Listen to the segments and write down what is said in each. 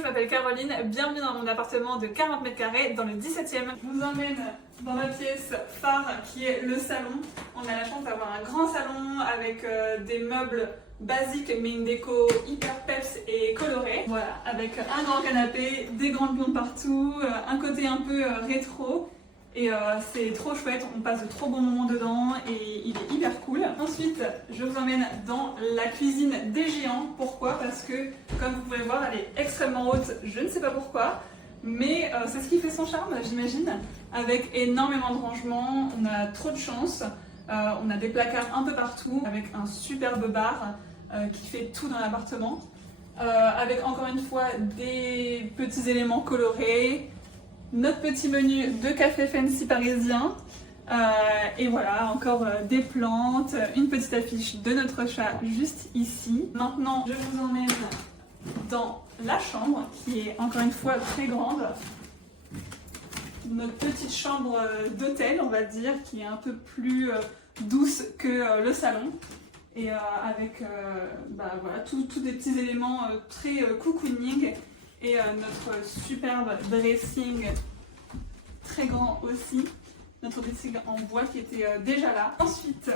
je m'appelle Caroline, bienvenue dans mon appartement de 40 mètres carrés dans le 17e. Je vous emmène dans la pièce phare qui est le salon. On a la chance d'avoir un grand salon avec des meubles basiques mais une déco hyper peps et colorée. Voilà, avec un grand canapé, des grandes plantes partout, un côté un peu rétro. Et c'est trop chouette, on passe de trop bons moments dedans et il est hyper cool. Ensuite, je vous emmène dans la cuisine des géants. Pourquoi? Parce que, comme vous pouvez voir, elle est extrêmement haute, je ne sais pas pourquoi. Mais c'est ce qui fait son charme, j'imagine. Avec énormément de rangements, on a trop de chance. On a des placards un peu partout, avec un superbe bar qui fait tout dans l'appartement. Avec encore une fois des petits éléments colorés. Notre petit menu de café fancy parisien et voilà, encore des plantes, une petite affiche de notre chat juste ici. Maintenant, je vous emmène dans la chambre qui est encore une fois très grande. Notre petite chambre d'hôtel, on va dire, qui est un peu plus douce que le salon. Et avec voilà, tous des petits éléments très cocooning. Et notre superbe dressing, très grand aussi, notre dressing en bois qui était déjà là. Ensuite,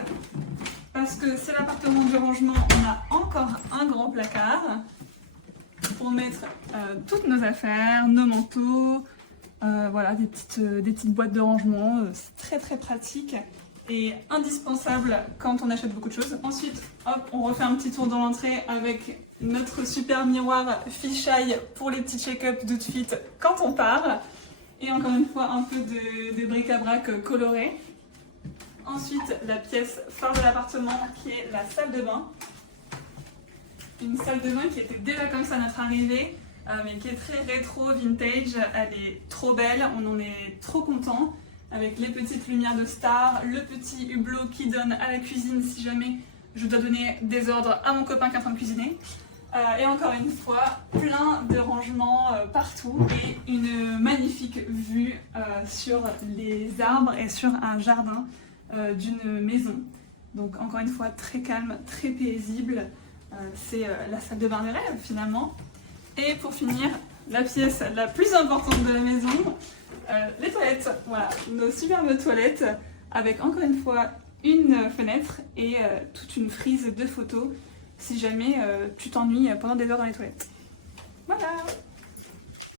parce que c'est l'appartement du rangement, on a encore un grand placard pour mettre toutes nos affaires, nos manteaux, voilà, des petites boîtes de rangement. C'est très très pratique et indispensable quand on achète beaucoup de choses. Ensuite, hop, on refait un petit tour dans l'entrée avec notre super miroir fisheye pour les petits check-up d'outfit quand on part. Et encore une fois, un peu de bric-à-brac coloré. Ensuite, la pièce phare de l'appartement qui est la salle de bain. Une salle de bain qui était déjà comme ça à notre arrivée, mais qui est très rétro, vintage. Elle est trop belle, on en est trop content. Avec les petites lumières de star, le petit hublot qui donne à la cuisine si jamais je dois donner des ordres à mon copain qui est en train de cuisiner. Et encore une fois, plein de rangements partout et une magnifique vue sur les arbres et sur un jardin d'une maison. Donc encore une fois, très calme, très paisible. C'est la salle de bain des rêves finalement. Et pour finir, la pièce la plus importante de la maison, les toilettes. Voilà, nos superbes toilettes avec encore une fois une fenêtre et toute une frise de photos si jamais tu t'ennuies pendant des heures dans les toilettes. Voilà!